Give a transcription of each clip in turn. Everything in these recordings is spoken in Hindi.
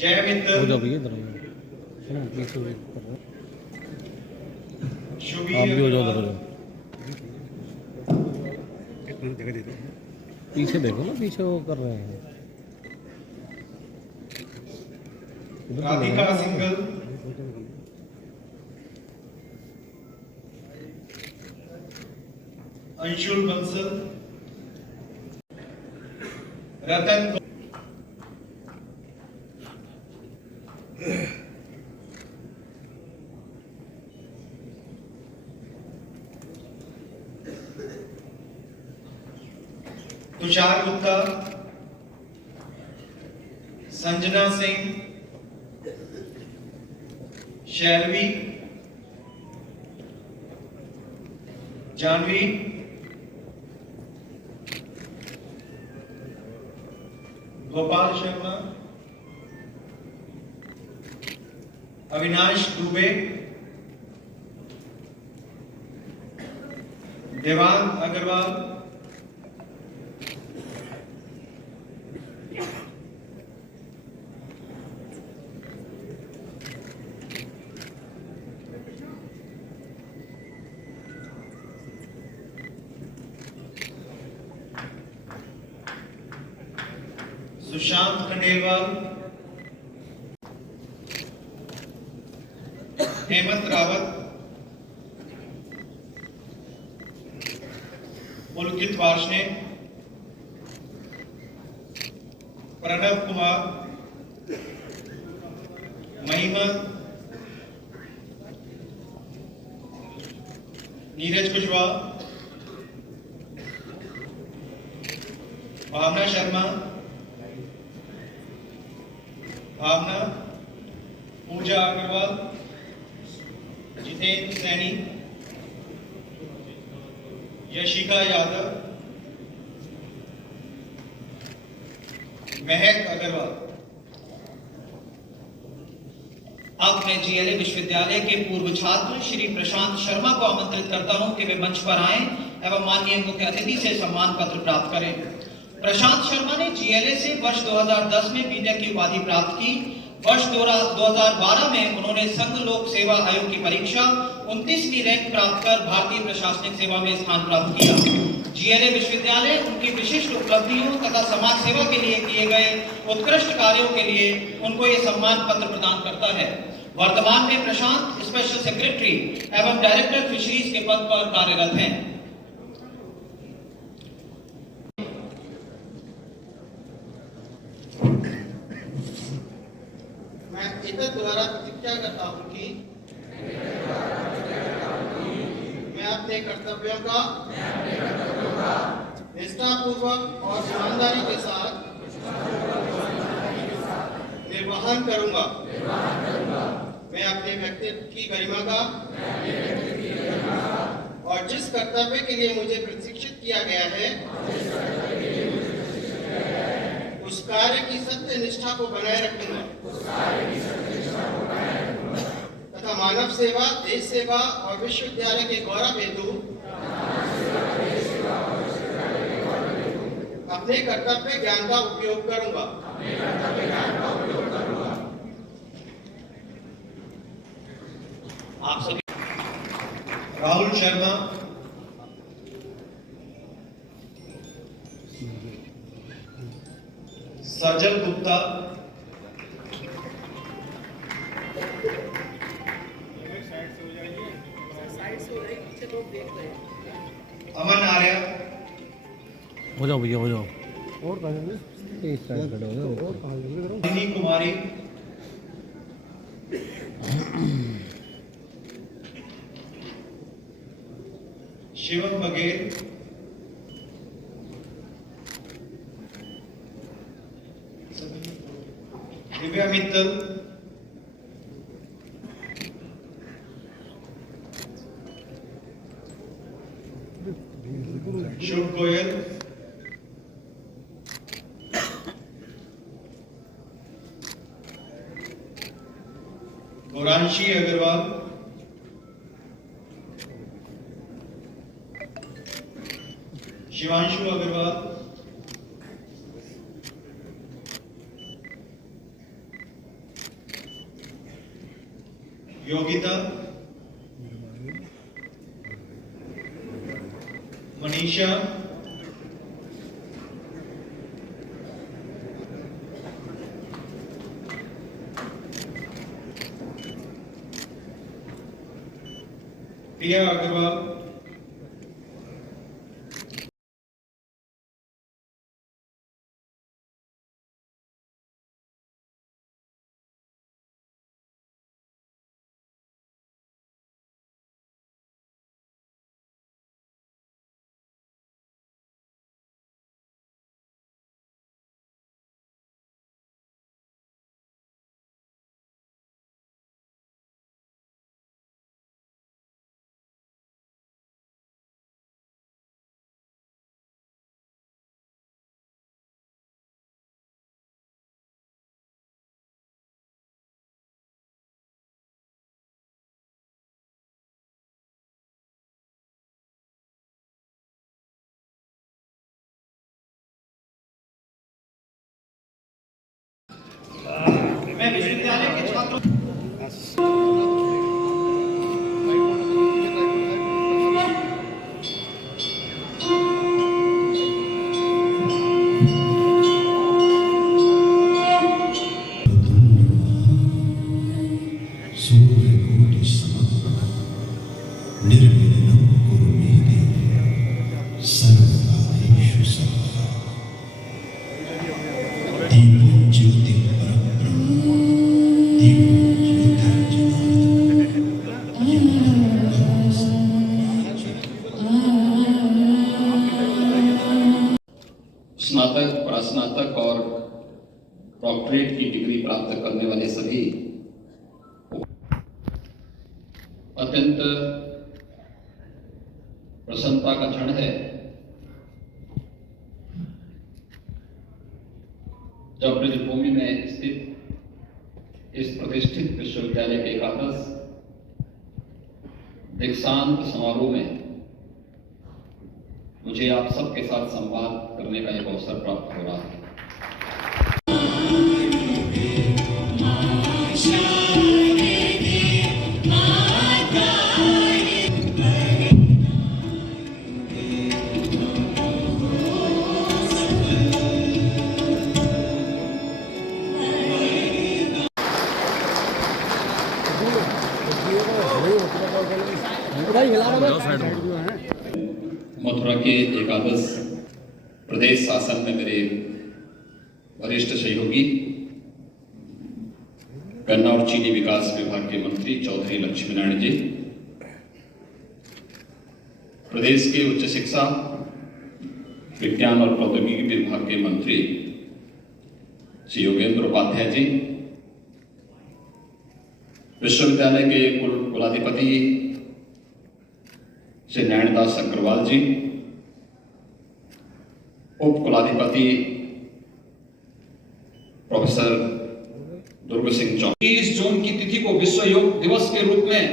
जय हो मित्तल, जाओ भैया इधर पीछे कर रहे हो। शुभी आप भी हो जाओ अग्रवाल, उधर हो जाओ। पीछे देखो ना, पीछे वो कर रहे हैं। इधर तो लगे राधिका ना आप। सिंघल, अंशुल बंसल, रतन तुषार गुप्ता, संजना सिंह, शैलवी, जानवी, गोपाल शर्मा, अविनाश दुबे, देवांग अग्रवाल, सुशांत खंडेलवाल, हेमंत रावत, पुलकित वार्ष्णे, प्रणव कुमार, महिमा, नीरज कुशवाहा, भावना शर्मा, भावना, पूजा अग्रवाल, जितेंद्र सैनी, यशिका यादव, महक अग्रवाल। अब मैं जीएलए विश्वविद्यालय के पूर्व छात्र श्री प्रशांत शर्मा को आमंत्रित करता हूं कि वे मंच पर आएं एवं माननीय मुख्य अतिथि से सम्मान पत्र प्राप्त करें। प्रशांत शर्मा ने जीएलए से वर्ष 2010 में बीटेक की उपाधि प्राप्त की। वर्ष 2012 में उन्होंने संघ लोक सेवा आयोग की परीक्षा 29वीं रैंक प्राप्त कर भारतीय प्रशासनिक सेवा में स्थान प्राप्त किया। जीएलए विश्वविद्यालय उनकी विशिष्ट उपलब्धियों तथा समाज सेवा के लिए किए गए उत्कृष्ट कार्यों के लिए उनको ये सम्मान पत्र प्रदान करता है। वर्तमान में प्रशांत स्पेशल सेक्रेटरी एवं डायरेक्टर फिशरीज के पद पर कार्यरत हैं। मैं इतर द्वारा प्रतिज्ञा करता हूं कि मैं अपने कर्तव्यों का निष्ठापूर्वक और ईमानदारी के साथ निर्वहन करूंगा। मैं अपने व्यक्तित्व की गरिमा का और जिस कर्तव्य के लिए मुझे प्रशिक्षित किया गया है उस कार्य की सत्य निष्ठा को बनाए रखूंगा तथा मानव सेवा, देश सेवा और विश्वविद्यालय के गौरव हेतु अपने कर्तव्य ज्ञान का उपयोग करूंगा। आप सभी राहुल शर्मा, सजल गुप्ता, अमन आर्य, हो जाओ भैया हो जाओ। और इस साइड खड़े हो जाओ। और दिनी कुमारी, शिवम बघेल, दिव्या मित्तल, शुभ गोयल, गौरांशी अग्रवाल, शिवांशु अग्रवाल, योगिता, मनीषा, प्रिया अग्रवाल, मैं विश्वविद्यालय के छात्रों निर्विघ्नं कुरु मे देव सर्वकार्येषु सर्वदा दीपो ज्योति परब्रह्म दीपो स्नातक, परास्नातक और डॉक्टरेट की डिग्री प्राप्त करने वाले सभी अत्यंत प्रसन्नता का क्षण है जब ब्रजभूमि में स्थित इस प्रतिष्ठित विश्वविद्यालय के एकादश दीक्षांत समारोह में मुझे आप सबके साथ संवाद करने का एक अवसर प्राप्त हो रहा है। मथुरा के एकादश प्रदेश शासन में मेरे वरिष्ठ सहयोगी गन्ना और चीनी विकास विभाग के मंत्री चौधरी लक्ष्मी नारायण जी, प्रदेश के उच्च शिक्षा विज्ञान और प्रौद्योगिकी विभाग के मंत्री श्री योगेंद्र उपाध्याय जी, विश्वविद्यालय के कुलाधिपति श्री नैनदास अग्रवाल जी, उप कुलाधिपति प्रोफेसर दुर्ग सिंह चौहान। 30 जून की तिथि को विश्व योग दिवस के रूप में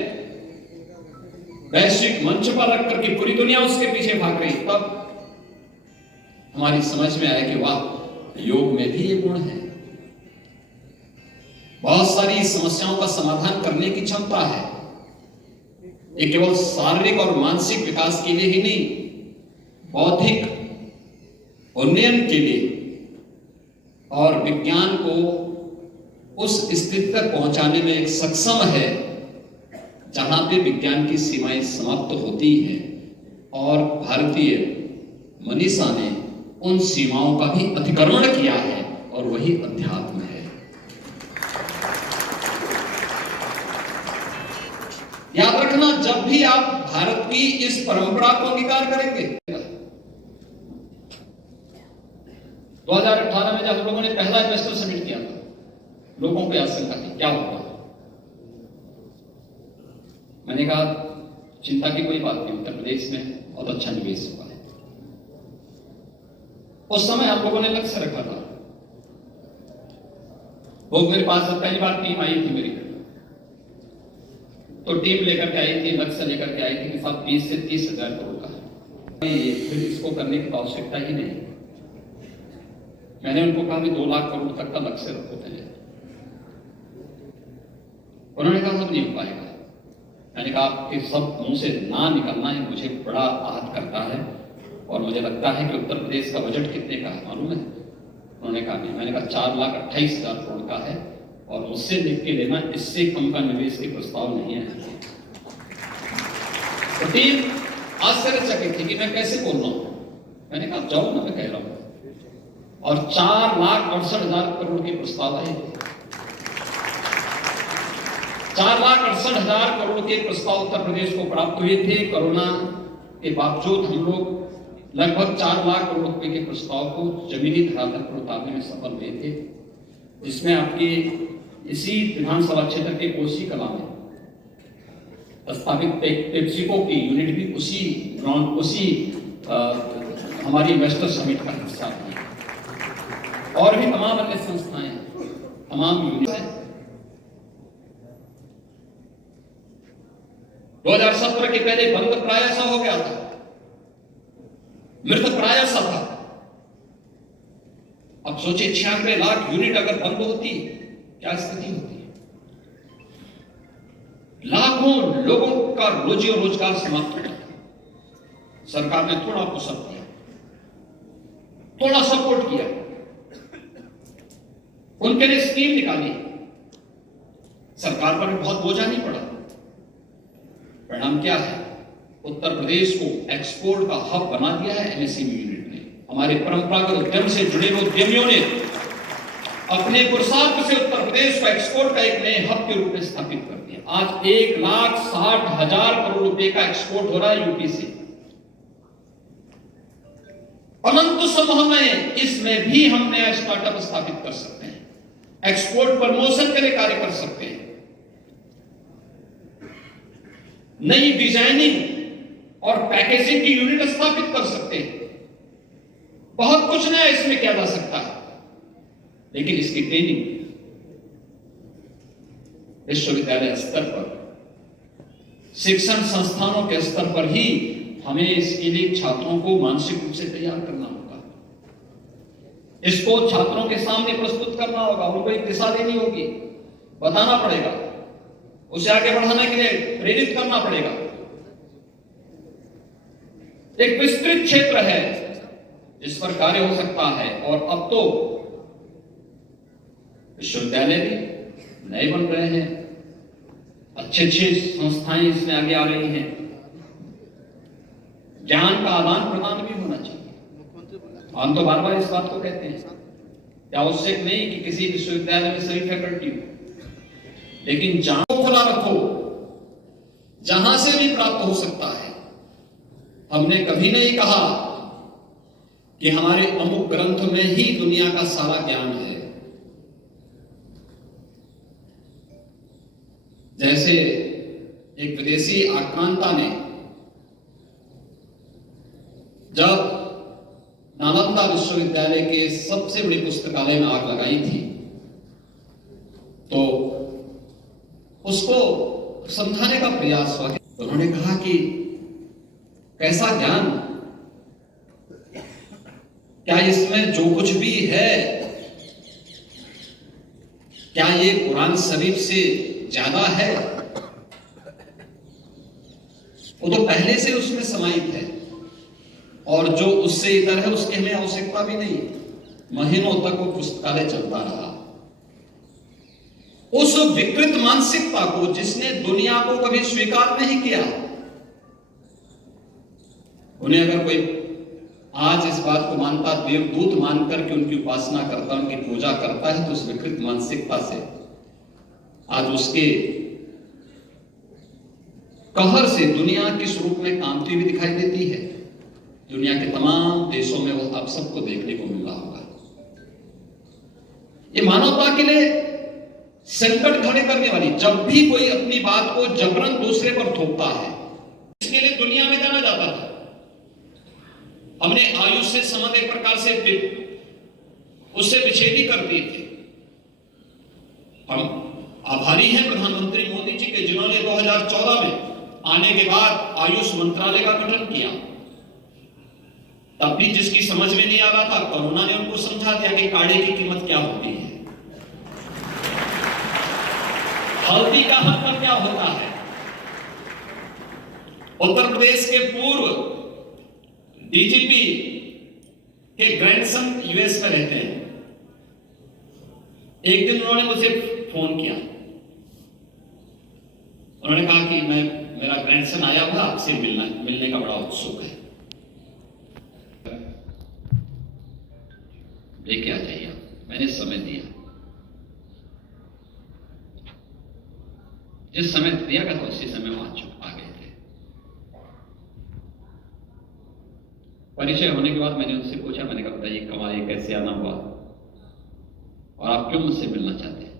वैश्विक मंच पर रख करके पूरी दुनिया उसके पीछे भाग रही, तब हमारी समझ में आया कि वाह, योग में भी ये गुण है। बहुत सारी समस्याओं का समाधान करने की क्षमता है। ये केवल शारीरिक और मानसिक विकास के लिए ही नहीं, बौद्धिक उन्नयन के लिए और विज्ञान को उस स्थिति तक पहुंचाने में एक सक्षम है जहां पे विज्ञान की सीमाएं समाप्त होती हैं, और भारतीय मनीषा ने उन सीमाओं का भी अतिक्रमण किया है, और वही अध्यात्म है। याद रखना, जब भी आप भारत की इस परंपरा को अंगीकार करेंगे, 2018 में जब हम लोगों ने पहला इन्वेस्टर समिट किया था, लोगों को आशंका थी क्या होगा। मैंने कहा चिंता की कोई बात नहीं, उत्तर प्रदेश में बहुत अच्छा निवेश हुआ है। उस समय हम लोगों ने लक्ष्य रखा था। लोग मेरे पास पहली बार टीम आई थी मेरी, तो टीम लेकर के आई थी, लक्ष्य लेकर के आई थी कि साहब 20 से 30 हजार करोड़ का है, फिर इसको करने की आवश्यकता ही नहीं। मैंने उनको कहा भी 2 लाख करोड़ तक का लक्ष्य रखो पहले। उन्होंने कहा सब नहीं हो पाएगा। मैंने कहा आपके सब मुंह से ना निकलना है मुझे बड़ा आहत करता है, और मुझे लगता है कि उत्तर प्रदेश का बजट कितने का है मालूम है? उन्होंने कहा नहीं। मैंने कहा 4,28,000 करोड़ का है, और मुझसे लिख के लेना, इससे कम का निवेश के प्रस्ताव नहीं है। तो टीम आश्चर्यचकित थी कि मैं कैसे बोल रहा हूं। मैंने कहा जाओ ना, मैं कह रहा हूं, और 4,68,000 करोड़ के प्रस्ताव आए। 4,68,000 करोड़ के प्रस्ताव उत्तर प्रदेश को प्राप्त हुए थे। कोरोना के बावजूद हम लोग लगभग 4 लाख करोड़ रुपए के प्रस्ताव को जमीनी धरातल पर उतारने में सफल हुए थे, जिसमें आपके इसी विधानसभा क्षेत्र के कोसी कला में प्रस्तावित पेप्सिको की यूनिट भी उसी हमारी इन्वेस्टर समिट का हिस्सा थी, और भी तमाम अन्य संस्थाएं, तमाम यूनिट हैं। 2017 के पहले बंद प्राय सा हो गया था, मृत प्राय सा था। अब सोचिए 96 लाख यूनिट अगर बंद होती क्या स्थिति होती? लाखों लोगों का रोजी और रोजगार समाप्त हो जाता। सरकार ने थोड़ा पुशअप किया, थोड़ा सपोर्ट किया, उनके लिए स्कीम निकाली, सरकार पर भी बहुत बोझा नहीं पड़ा। परिणाम क्या है? उत्तर प्रदेश को एक्सपोर्ट का हब बना दिया है एमएसएमई यूनिट ने। हमारे परंपरागत उद्यम से जुड़े हुए उद्यमियों ने अपने पुरुषार्थ से उत्तर प्रदेश को एक्सपोर्ट का एक नए हब के रूप में स्थापित कर दिया। आज 1,60,000 करोड़ रुपए का एक्सपोर्ट हो रहा है यूपी से। अनंत संभावनाएं, इसमें भी हम नया स्टार्टअप स्थापित कर सकते हैं, एक्सपोर्ट प्रमोशन के लिए कार्य कर सकते हैं, नई डिजाइनिंग और पैकेजिंग की यूनिट स्थापित कर सकते हैं। बहुत कुछ नया इसमें किया जा सकता है, लेकिन इसकी ट्रेनिंग विश्वविद्यालय स्तर पर, शिक्षण संस्थानों के स्तर पर ही हमें इसके लिए छात्रों को मानसिक रूप से तैयार करना होगा। इसको छात्रों के सामने प्रस्तुत करना होगा, उनको एक दिशा देनी होगी, बताना पड़ेगा, उसे आगे बढ़ाने के लिए प्रेरित करना पड़ेगा। एक विस्तृत क्षेत्र है जिस पर कार्य हो सकता है, और अब तो विश्वविद्यालय भी नए बन रहे हैं, अच्छे संस्थाएं इसमें आगे आ रही हैं। ज्ञान का आदान प्रदान भी होना चाहिए। हम तो बार बार इस बात को कहते हैं कि आवश्यक नहीं कि किसी विश्वविद्यालय में सभी फैकल्टी हो, लेकिन जहां खुला रखो, जहां से भी प्राप्त हो सकता है। हमने कभी नहीं कहा कि हमारे अमुक ग्रंथ में ही दुनिया का सारा ज्ञान है। जैसे एक विदेशी आक्रांता ने जब नालंदा विश्वविद्यालय के सबसे बड़े पुस्तकालय में आग लगाई थी, तो उसको समझाने का प्रयास हुआ। उन्होंने कहा कि कैसा ज्ञान, क्या इसमें जो कुछ भी है, क्या ये कुरान शरीफ से ज्यादा है? वो तो पहले से उसमें समाहित है, और जो उससे इधर है उसकी हमें आवश्यकता भी नहीं। महीनों तक वो पुस्तकालय चलता रहा। उस विकृत मानसिकता को जिसने दुनिया को कभी स्वीकार नहीं किया, उन्हें अगर कोई आज इस बात को मानता, देवदूत मानकर के उनकी उपासना करता, उनकी पूजा करता है, तो उस विकृत मानसिकता से आज उसके कहर से दुनिया किस रूप में कांपती हुई दिखाई देती है, दुनिया के तमाम देशों में वो आप सबको देखने को मिल रहा होगा। ये मानवता के लिए संकट खड़े करने वाली, जब भी कोई अपनी बात को जबरन दूसरे पर थोपता है, इसके लिए दुनिया में जाना जाता था। हमने आयुष से संबंध एक प्रकार से उससे विच्छेदी कर दिए थे। हम आभारी हैं प्रधानमंत्री मोदी जी के, जिन्होंने 2014 में आने के बाद आयुष मंत्रालय का गठन किया। तब भी जिसकी समझ में नहीं आ रहा था, कोरोना ने उनको समझा दिया कि काढ़े की कीमत क्या होती है, हल्दी का हल्का क्या होता है, उत्तर प्रदेश के पूर्व डीजीपी के ग्रैंडसन यूएस में रहते हैं। एक दिन उन्होंने मुझे फोन किया, उन्होंने कहा कि मेरा ग्रैंडसन आया हुआ, आपसे मिलने का बड़ा उत्सुक है। लेके आ जाइए। मैंने समय दिया, जिस समय दिया गया था उसी समय वहां आ गए थे। परिचय होने के बाद मैंने उनसे पूछा, मैंने कहा बताइए कब आए, कैसे आना हुआ और आप क्यों मुझसे मिलना चाहते हैं।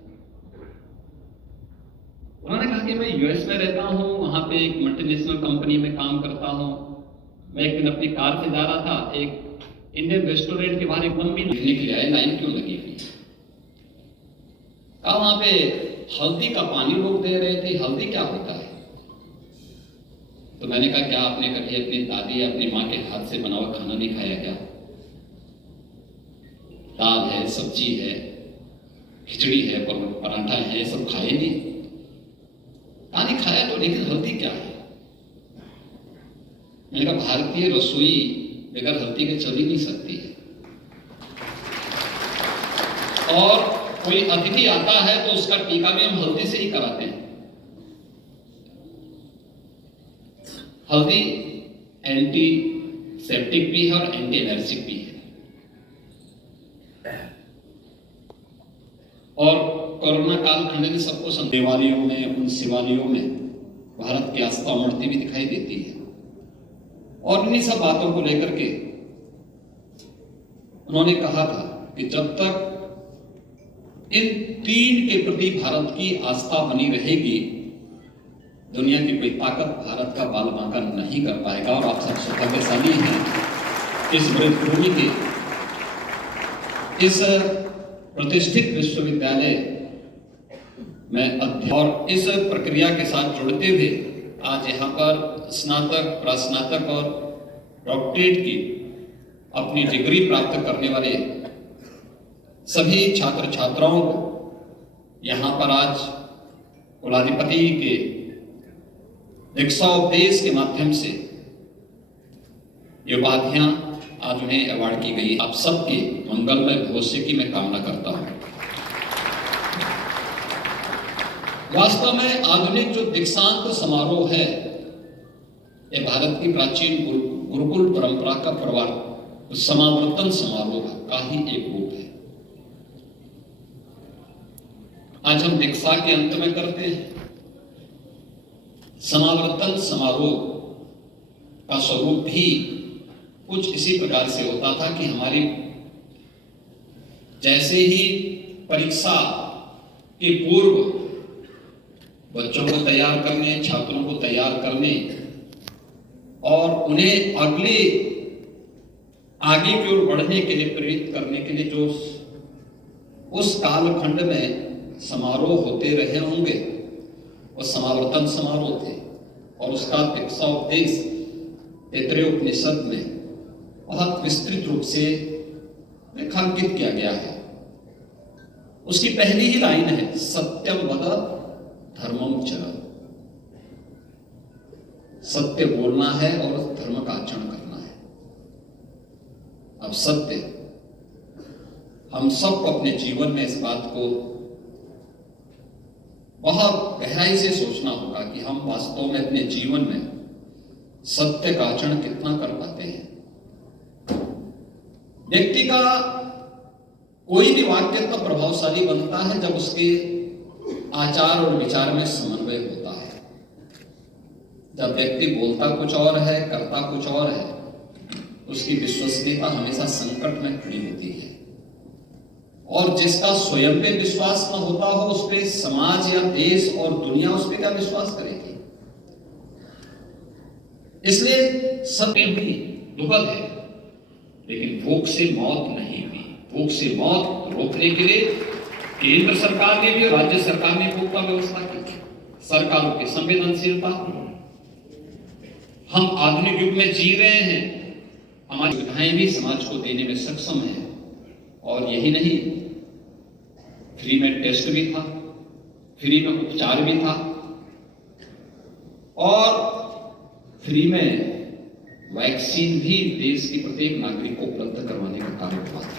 उन्होंने कहा कि मैं यूएस में रहता हूं, वहां पे एक मल्टीनेशनल कंपनी में काम करता हूं। मैं एक दिन अपनी कार से जा रहा था, एक इंडियन रेस्टोरेंट के बाहर एक मम्मी लिखने के लिए आए, लाइन क्यों लगी हुई। कहा वहां पे हल्दी का पानी लोग दे रहे थे, हल्दी क्या होता है। तो मैंने कहा क्या आपने कभी अपनी दादी या अपनी माँ के हाथ से बना हुआ खाना नहीं खाया क्या। दाल है, सब्जी है, खिचड़ी है, पराठा है, सब खाए नहीं। कहा नहीं खाया तो, लेकिन हल्दी क्या है। मैंने कहा भारतीय रसोई बगैर हल्दी के चल ही नहीं सकती है। और कोई अतिथि आता है तो उसका टीका भी हम हल्दी से ही कराते हैं। हल्दी एंटी सेप्टिक भी है और एंटी एलर्जिक भी है। और कोरोना कालखंड में सबको दिवालियों में, उन शिवालयों में भारत की आस्था मूर्ति भी दिखाई देती है। और इन्हीं सब बातों को लेकर के उन्होंने कहा था कि जब तक इन तीन के प्रति भारत की आस्था बनी रहेगी, दुनिया की कोई ताकत भारत का बाल बांका नहीं कर पाएगा। और आप सब सौभाग्यशाली हैं इस भूमि के, इस प्रतिष्ठित विश्वविद्यालय में अध्ययन और इस प्रक्रिया के साथ जुड़ते हुए आज यहाँ पर स्नातक, प्रास्नातक और डॉक्टरेट की अपनी डिग्री प्राप्त करने वाले सभी छात्र छात्राओं को यहाँ पर आज कुलाधिपति के दीक्षाोपदेश के माध्यम से ये उपाधियां आज उन्हें अवार्ड की गई। आप सबके मंगलमय भविष्य की मैं कामना करता हूं। वास्तव में आधुनिक जो दीक्षांत समारोह है, ये भारत की प्राचीन गुरुकुल परंपरा का प्रवाह समावर्तन समारोह का ही एक रूप है। आज हम दीक्षा के अंत में करते हैं। समावर्तन समारोह का स्वरूप भी कुछ इसी प्रकार से होता था कि हमारी जैसे ही परीक्षा के पूर्व बच्चों को तैयार करने, छात्रों को तैयार करने और उन्हें आगे की ओर बढ़ने के लिए प्रेरित करने के लिए जो उस कालखंड में समारोह होते रहे होंगे, वो समावर्तन समारोह थे। और उसका दीक्षाोपदेश तैत्तिरीय उपनिषद में बहुत विस्तृत रूप से रेखांकित किया गया है। उसकी पहली ही लाइन है, सत्यम वद धर्मम चर। सत्य बोलना है और धर्म का आचरण करना है। अब सत्य, हम सबको अपने जीवन में इस बात को बहुत गहराई से सोचना होगा कि हम वास्तव में अपने जीवन में सत्य का आचरण कितना कर पाते हैं। व्यक्ति का कोई भी वाक्य तब प्रभावशाली बनता है जब उसके आचार और विचार में समन्वय होता है। जब व्यक्ति बोलता कुछ और है, करता कुछ और है, उसकी विश्वसनीयता हमेशा संकट में खड़ी होती है। और जिसका स्वयं पे विश्वास न होता हो, उस पे समाज या देश और दुनिया उस पे क्या विश्वास करेगी। इसलिए सत्य भी दुखद है, लेकिन भूख से मौत नहीं हुई। भूख से मौत रोकने के लिए केंद्र सरकार ने भी और राज्य सरकार ने भूख का व्यवस्था की। सरकारों की संवेदनशीलता, हम आधुनिक युग में जी रहे हैं, हमारी सुविधाएं भी समाज को देने में सक्षम है। और यही नहीं, फ्री में टेस्ट भी था, फ्री में उपचार भी था और फ्री में वैक्सीन भी देश के प्रत्येक नागरिक को उपलब्ध करवाने का कार्य हुआ है।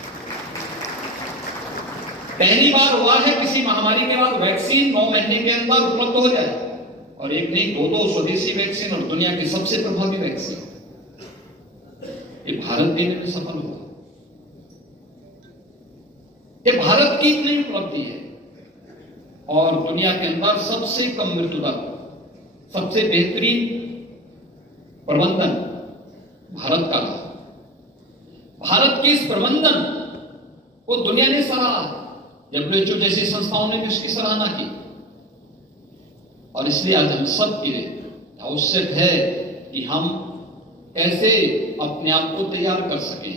पहली बार हुआ है किसी महामारी के बाद वैक्सीन 9 महीने के अंदर उपलब्ध हो जाए, और एक नहीं 2 स्वदेशी वैक्सीन और दुनिया की सबसे प्रभावी वैक्सीन ये भारत देने में सफल हुआ। ये भारत की इतनी उपलब्धि है, और दुनिया के अंदर सबसे कम मृत्यु दर, सबसे बेहतरीन प्रबंधन भारत का रहा। भारत के इस प्रबंधन को दुनिया ने सराहा, WHO जैसी संस्थाओं ने भी उसकी सराहना की, और इसलिए आज हम सब के लिए आवश्यक है कि हम कैसे अपने आप को तैयार कर सकें।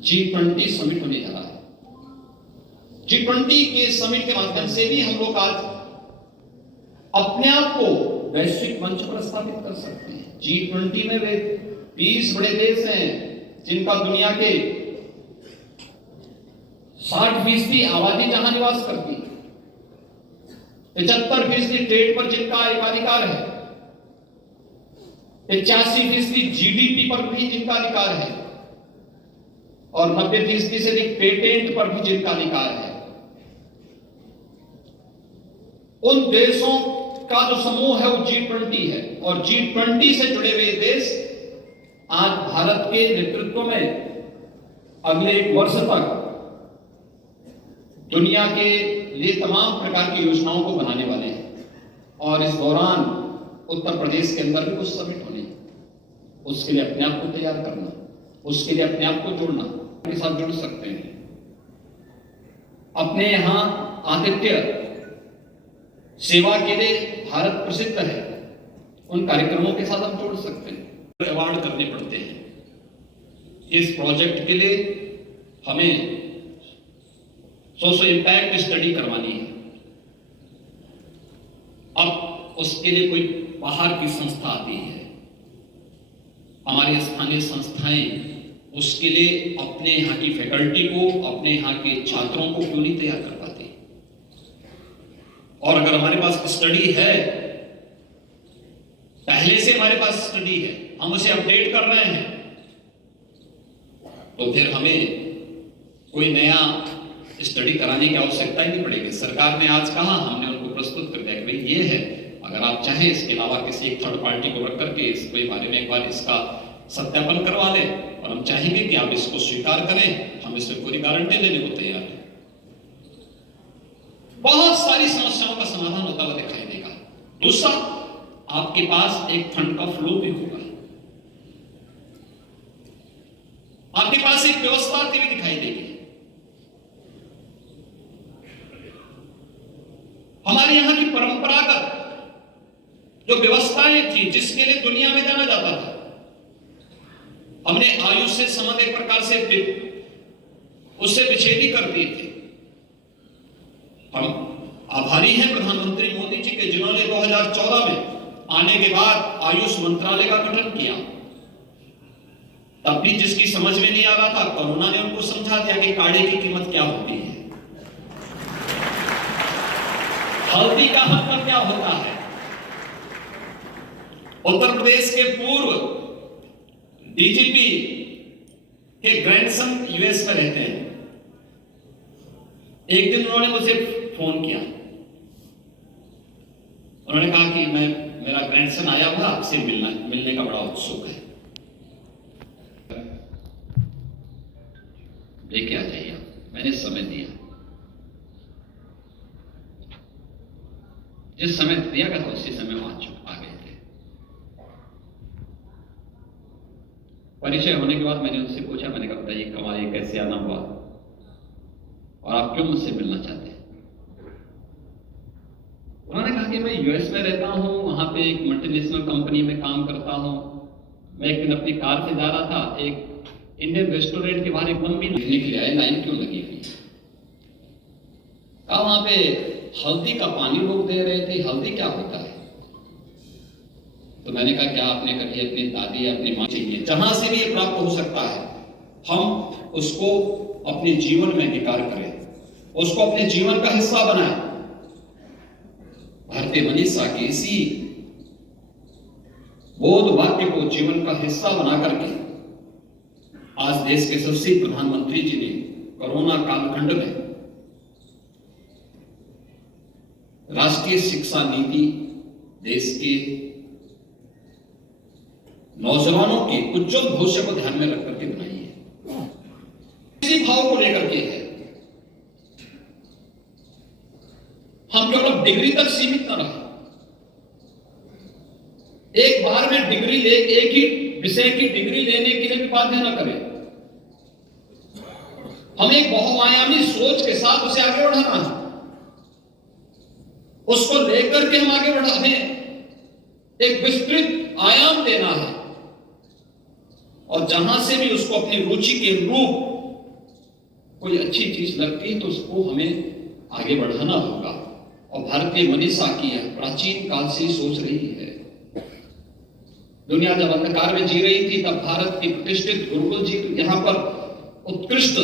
G20 समिट होने जा रहा है। G20 के समिट के माध्यम से भी हम लोग आज अपने आप को वैश्विक मंच पर स्थापित कर सकते हैं। G20 में वे 20 बड़े देश हैं जिनका दुनिया के 60% आबादी जहां निवास करती है, 75% ट्रेड पर जिनका एकाधिकार है, 85% GDP पर भी जिनका अधिकार है, और 90% से अधिक पेटेंट पर भी जिनका अधिकार है। उन देशों का जो समूह है वो G20 है, और G20 से जुड़े हुए देश आज भारत के नेतृत्व में अगले 1 वर्ष तक दुनिया के लिए तमाम प्रकार की योजनाओं को बनाने वाले हैं, और इस दौरान उत्तर प्रदेश के अंदर भी कुछ समिट होने हैं। उसके लिए अपने आप को तैयार करना, उसके लिए अपने आप को जोड़ना, के साथ जुड़ सकते हैं। अपने यहां आतिथ्य सेवा के लिए भारत प्रसिद्ध है, उन कार्यक्रमों के साथ हम जोड़ सकते हैं। अवार्ड करने पड़ते हैं। इस प्रोजेक्ट के लिए हमें सोशल इंपैक्ट स्टडी करवानी है। अब उसके लिए कोई बाहर की संस्था आती है, हमारी स्थानीय संस्थाएं उसके लिए अपने यहाँ की फैकल्टी को, अपने यहाँ के छात्रों को क्यों नहीं तैयार कर पाती? और अगर हमारे पास स्टडी है, पहले से हमारे पास स्टडी है, हम उसे अपडेट कर रहे हैं, तो फिर हमें कोई नया स्टडी कराने की आवश्यकता ही नहीं पड़ेगी। सरकार ने आज कहा, हमने उनको प्रस्तुत कर दिया कि भाई ये है, अगर आप चाहें इसके अलावा किसी एक थर्ड पार्टी को रख करके इसके बारे में एक बार इसका सत्यापन करवा लें, और हम चाहेंगे कि आप इसको स्वीकार करें, हम इसमें पूरी गारंटी देने को तैयार हैं। बहुत सारी समस्याओं का समाधान होता हुआ दिखाई देगा। दूसरा, आपके पास एक फंड का फ्लो भी होगा, आपके पास एक व्यवस्था आती हुई दिखाई देगी। हमारे यहां की परंपरागत जो व्यवस्थाएं थी, जिसके लिए दुनिया में जाना जाता था, हमने आयुष से संबंध एक प्रकार से उससे विच्छेदी कर दिए थे। हम आभारी हैं प्रधानमंत्री मोदी जी के, जिन्होंने 2014 में आने के बाद आयुष मंत्रालय का गठन किया। तब भी जिसकी समझ में नहीं आ रहा था, कोरोना ने उनको समझा दिया कि काढ़े की कीमत क्या होती है, हल्दी का मतलब क्या होता है। उत्तर प्रदेश के पूर्व डीजीपी के ग्रैंडसन यूएस में रहते हैं। एक दिन उन्होंने मुझे फोन किया, उन्होंने कहा कि मेरा ग्रैंडसन आया हुआ, आपसे मिलने का बड़ा उत्सुक है, लेके आ जाइए। मैंने समय दिया, जिस समय दिया गया था उसी समय वहां आ गए थे। परिचय होने के बाद मैंने उनसे पूछा, मैंने कहा बताइए कब आए, कैसे आना हुआ, और आप क्यों मुझसे मिलना चाहते हैं? उन्होंने कहा कि मैं यूएस में रहता हूं, वहां पे एक मल्टीनेशनल कंपनी में काम करता हूं। मैं एक दिन अपनी कार से जा रहा था, एक इंडियन रेस्टोरेंट के बाहर एक लंबी लेने के लिए आए, लाइन क्यों लगी हुई? कहा वहां पे हल्दी का पानी लोग दे रहे थे, हल्दी क्या होता है? तो मैंने कहा क्या आपने कभी अपनी दादी या अपनी मां चाहिए, जहां से भी ये प्राप्त हो सकता है, हम उसको अपने जीवन में विकार करें, उसको अपने जीवन का हिस्सा बनाएं। भारतीय मनीषा की इसी बोध वाक्य को जीवन का हिस्सा बना करके आज देश के यशस्वी प्रधानमंत्री जी ने कोरोना कालखंड में राष्ट्रीय शिक्षा नीति देश के नौजवानों के उज्जवल भविष्य को ध्यान में रख करके बनाई है। इसी भाव को लेकर के है, हम केवल डिग्री तक सीमित न रहे। एक बार में डिग्री ले, एक ही विषय की डिग्री लेने के लिए भी बाध्य न करें। हमें एक बहुआयामी सोच के साथ उसे आगे बढ़ाना है, उसको लेकर के हम आगे बढ़ा, हमें एक विस्तृत आयाम देना है और जहां से भी उसको अपनी रुचि के रूप कोई अच्छी चीज लगती है तो उसको हमें आगे बढ़ाना होगा। और भारतीय मनीषा की यह प्राचीन काल से सोच रही है। दुनिया जब अंधकार में जी रही थी तब भारत के प्रतिष्ठित गुरुकुल जी यहां पर उत्कृष्ट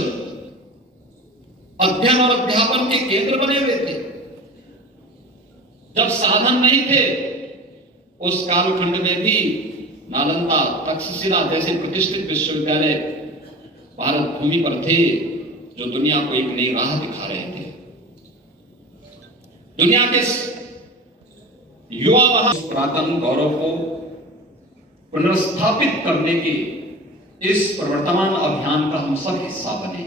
अध्ययन और अध्यापन के केंद्र बने हुए थे। जब साधन नहीं थे उस कालखंड में भी नालंदा, तक्षशिला जैसे प्रतिष्ठित विश्वविद्यालय भारत भूमि पर थे जो दुनिया को एक नई राह दिखा रहे थे। दुनिया के युवा वहां पुरातन गौरव को पुनर्स्थापित करने के इस प्रवर्तमान अभियान का हम सब हिस्सा बने।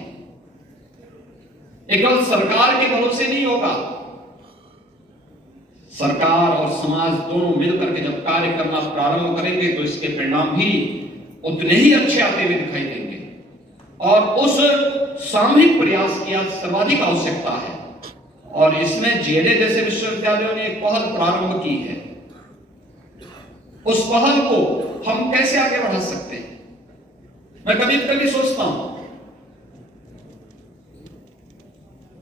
केवल सरकार के भरोसे नहीं होगा, सरकार और समाज दोनों मिलकर के जब कार्य करना प्रारंभ करेंगे तो इसके परिणाम भी उतने ही अच्छे आते हुए दिखाई देंगे। और उस सामूहिक प्रयास की आज सर्वाधिक आवश्यकता है और इसमें जेएलए जैसे विश्वविद्यालयों ने एक पहल प्रारंभ की है। उस पहल को हम कैसे आगे बढ़ा सकते हैं? मैं कभी कभी सोचता हूं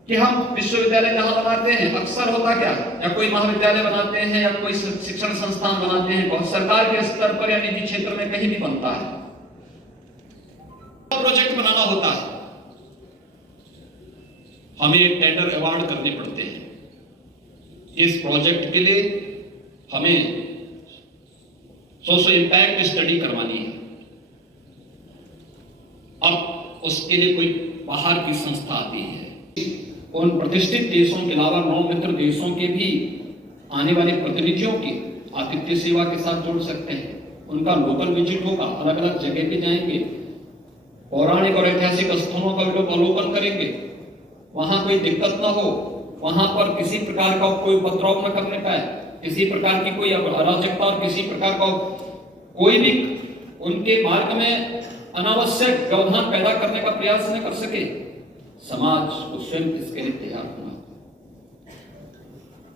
कि हम विश्वविद्यालय जहां बनाते हैं अक्सर होता क्या, या कोई महाविद्यालय बनाते हैं या कोई शिक्षण संस्थान बनाते हैं, बहुत सरकार के स्तर पर या निजी क्षेत्र में कहीं भी बनता है, प्रोजेक्ट बनाना होता है, हमें टेंडर अवार्ड करने पड़ते हैं। इस प्रोजेक्ट के लिए हमें सोशल इंपैक्ट स्टडी करवानी है। अब उसके लिए कोई बाहर की संस्था आती है, उन प्रतिष्ठित देशों के अलावा 9 मित्र देशों के भी आने वाले प्रतिनिधियों के आतिथ्य सेवा के साथ जोड़ सकते हैं। उनका लोकल विजिट होगा, अलग अलग जगह पे जाएंगे, पौराणिक और ऐतिहासिक स्थलों का लोग अवलोकन करेंगे, वहां कोई दिक्कत ना हो, वहां पर किसी प्रकार का कोई उपद्रव न करने पाए, किसी प्रकार की कोई अराजकता और किसी प्रकार का कोई भी उनके मार्ग में अनावश्यक व्यवधान पैदा करने का प्रयास न कर सके। समाज को स्वयं इसके लिए तैयार होना,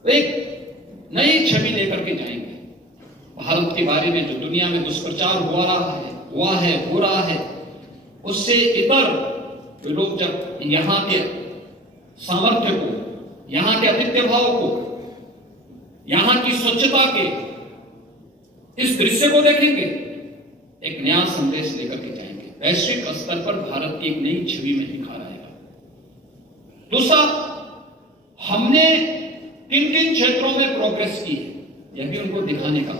एक नई छवि लेकर के जाएंगे। भारत के बारे में जो दुनिया में दुष्प्रचार हो रहा है उससे इतर जो लोग जब यहाँ के सामर्थ्य को, यहाँ के आतिथ्य भाव को, यहाँ की स्वच्छता के इस दृश्य को देखेंगे, एक नया संदेश लेकर के जाएंगे। वैश्विक स्तर पर भारत की एक नई छवि में निखार आएगा। दूसरा, हमने किन किन क्षेत्रों में प्रोग्रेस की है यह भी उनको दिखाने का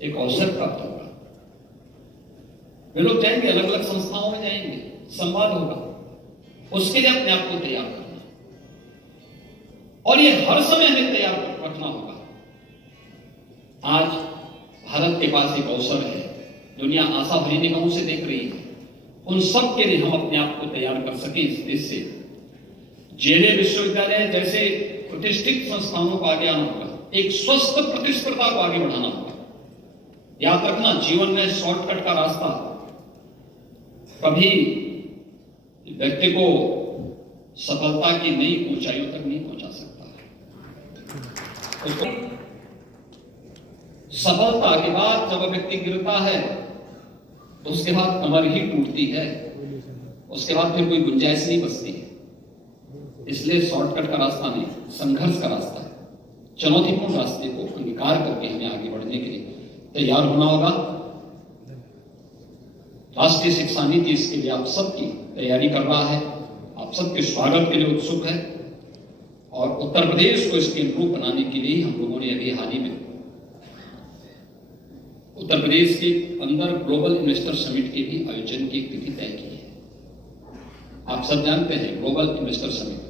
एक अवसर प्राप्त होगा। वे लोग जाएंगे, अलग अलग संस्थाओं में जाएंगे, संवाद होगा, उसके लिए अपने आप को तैयार करना और ये हर समय हमें तैयार रखना होगा। आज भारत के पास एक अवसर है, दुनिया आशा भरी निगाहों से देख रही है, उन सब के लिए हम अपने आप को तैयार कर सके। इस देश से जेएलए विश्वविद्यालय जैसे प्रतिष्ठित संस्थानों को आगे आना होगा, एक स्वस्थ प्रतिस्पर्धा को आगे बढ़ाना होगा। याद रखना, जीवन में शॉर्टकट का रास्ता कभी व्यक्ति को सफलता की नई ऊंचाइयों तक नहीं पहुंचा सकता। उसको सफलता के बाद जब व्यक्ति गिरता है तो उसके बाद कमर ही टूटती है, उसके बाद फिर कोई गुंजाइश नहीं बचती है। इसलिए शॉर्टकट का रास्ता नहीं, संघर्ष का रास्ता है, चुनौतीपूर्ण रास्ते को अंगीकार करके हमें आगे बढ़ने के लिए तैयार होना होगा। राष्ट्रीय शिक्षा नीति इसके लिए आप सबकी तैयारी कर रहा है, आप सबके स्वागत के लिए उत्सुक है और उत्तर प्रदेश को इसके अनुरूप बनाने के लिए हम लोगों ने अभी हाल ही में उत्तर प्रदेश के अंदर ग्लोबल इन्वेस्टर समिट के भी आयोजन की तिथि तय की है। आप सब जानते हैं ग्लोबल इन्वेस्टर समिट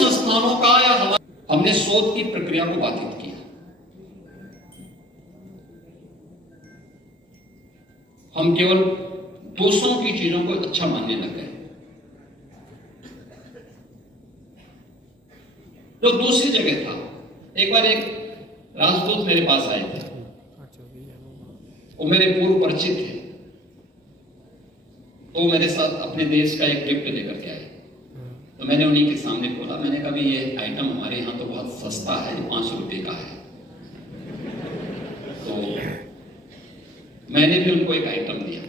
संस्थानों का या हमने शोध की प्रक्रिया को बाधित किया। हम केवल दूसरों की चीजों को अच्छा मानने लग गए। जो दूसरी जगह था, एक बार एक राजदूत मेरे पास आए थे, वो मेरे पूर्व परिचित थे, तो मेरे साथ अपने देश का एक गिफ्ट लेकर के आए। तो मैंने उन्हीं के सामने बोला, मैंने कहा ये आइटम हमारे यहाँ तो बहुत सस्ता है, 500 रुपये का है। तो मैंने भी उनको एक आइटम दिया,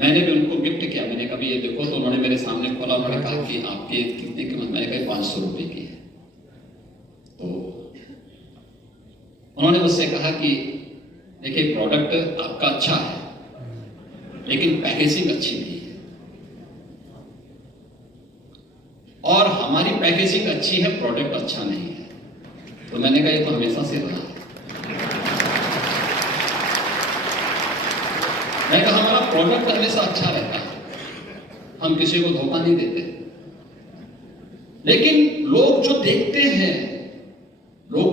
मैंने भी उनको गिफ्ट किया। मैंने कहा ये देखो, तो उन्होंने मेरे सामने खोला, उन्होंने कहा कि आपके कितने कीमत? मैंने कहा 500 रुपये की है। तो उन्होंने मुझसे कहा कि देखिए प्रोडक्ट आपका अच्छा है, लेकिन पैकेजिंग अच्छी नहीं है, और हमारी पैकेजिंग अच्छी है, प्रोडक्ट अच्छा नहीं है। तो मैंने कहा ये तो हमेशा से रहा है। मैं कहा हमारा प्रोडक्ट हमेशा अच्छा रहता है, हम किसी को धोखा नहीं देते, लेकिन लोग जो देखते हैं लोग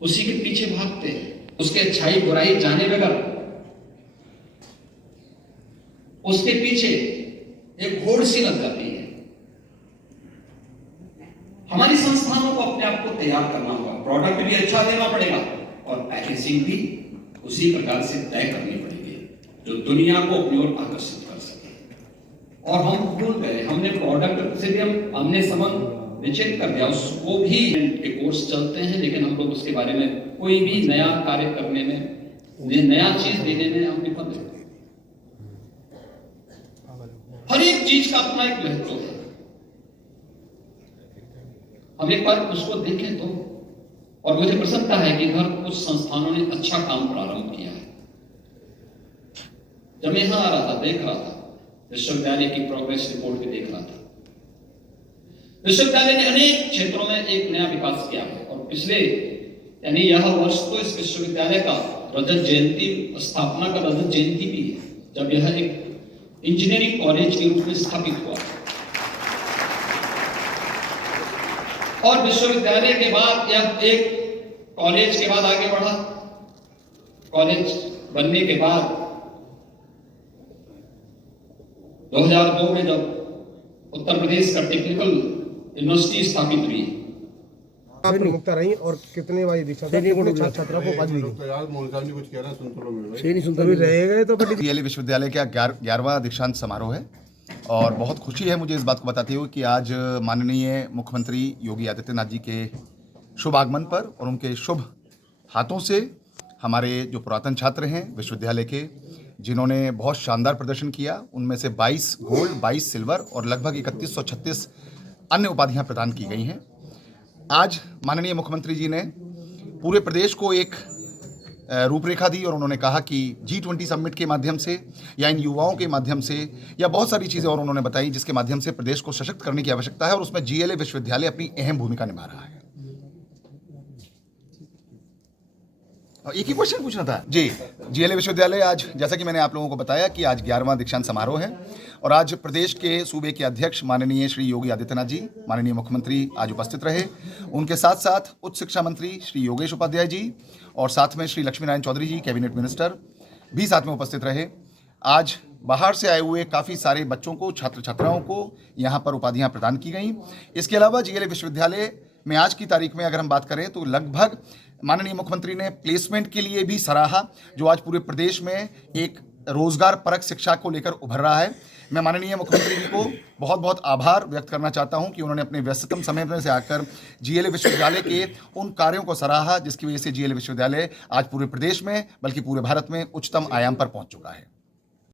उसी के पीछे भागते हैं, उसके अच्छाई बुराई जाने बगैर उसके पीछे एक घोड़ सी लग जाती है। हमारी संस्थानों को अपने आप को तैयार करना होगा, प्रोडक्ट भी अच्छा देना पड़ेगा और पैकेजिंग भी उसी प्रकार से तय करनी पड़ेगी जो दुनिया को अपनी ओर आकर्षित कर सके। और हम भूल गए, हमने प्रोडक्ट से भी हमने संबंध विच्छेद कर दिया। उसको भी के कोर्स चलते हैं, लेकिन हम लोग उसके बारे में कोई भी नया कार्य करने में, नया चीज देने में हम विफल हैं। हर एक चीज का अपना एक महत्व है। हम एक बार उसको देखें तो, और मुझे प्रसन्नता है कि इधर कुछ संस्थानों ने अच्छा काम प्रारंभ किया है। जब मैं यहां आ रहा था, देख रहा था विश्वविद्यालय की प्रोग्रेस रिपोर्ट भी देख रहा था। विश्वविद्यालय ने अनेक क्षेत्रों में एक नया विकास किया है, और पिछले यानी यह वर्ष तो इस विश्वविद्यालय का रजत जयंती, स्थापना का रजत जयंती भी है, जब यह एक इंजीनियरिंग कॉलेज के रूप में स्थापित हुआ। और विश्वविद्यालय के बाद यह एक कॉलेज के बाद आगे बढ़ा। कॉलेज बनने के बाद 2002 में जब उत्तर प्रदेश का टेक्निकल यूनिवर्सिटी स्थापित हुई, प्रमुखता रही और कितने बारी दीक्षा छात्रों को पद मिली। रहेगा तो DLA विश्वविद्यालय का 11वां दीक्षांत समारोह है, और बहुत खुशी है मुझे इस बात को बताते हुए कि आज माननीय मुख्यमंत्री योगी आदित्यनाथ जी के शुभ आगमन पर और उनके शुभ हाथों से हमारे जो पुरातन छात्र हैं विश्वविद्यालय के, जिन्होंने बहुत शानदार प्रदर्शन किया, उनमें से 22 गोल्ड, 22 सिल्वर और लगभग 3136 अन्य उपाधियां प्रदान की गई हैं। आज माननीय मुख्यमंत्री जी ने पूरे प्रदेश को एक रूपरेखा दी, और उन्होंने कहा कि G20 समिट के माध्यम से या इन युवाओं के माध्यम से या बहुत सारी चीज़ें और उन्होंने बताई, जिसके माध्यम से प्रदेश को सशक्त करने की आवश्यकता है, और उसमें GLA विश्वविद्यालय अपनी अहम भूमिका निभा रहा है। और एक ही क्वेश्चन पूछना था जी। GLA विश्वविद्यालय आज, जैसा कि मैंने आप लोगों को बताया कि आज 11वां दीक्षांत समारोह है, और आज प्रदेश के सूबे के अध्यक्ष माननीय श्री योगी आदित्यनाथ जी, माननीय मुख्यमंत्री आज उपस्थित रहे। उनके साथ साथ उच्च शिक्षा मंत्री श्री योगेश उपाध्याय जी और साथ में श्री लक्ष्मी नारायण चौधरी जी कैबिनेट मिनिस्टर भी साथ में उपस्थित रहे। आज बाहर से आए हुए काफ़ी सारे बच्चों को, छात्र छात्राओं को यहाँ पर उपाधियाँ प्रदान की गई। इसके अलावा GLA विश्वविद्यालय में आज की तारीख में अगर हम बात करें तो लगभग माननीय मुख्यमंत्री ने प्लेसमेंट के लिए भी सराहा, जो आज पूरे प्रदेश में एक रोजगार परक शिक्षा को लेकर उभर रहा है। मैं माननीय मुख्यमंत्री जी को बहुत बहुत आभार व्यक्त करना चाहता हूं कि उन्होंने अपने व्यस्ततम समय में से आकर GLA विश्वविद्यालय के उन कार्यों को सराहा, जिसकी वजह से GLA विश्वविद्यालय आज पूरे प्रदेश में बल्कि पूरे भारत में उच्चतम आयाम पर पहुंच चुका है।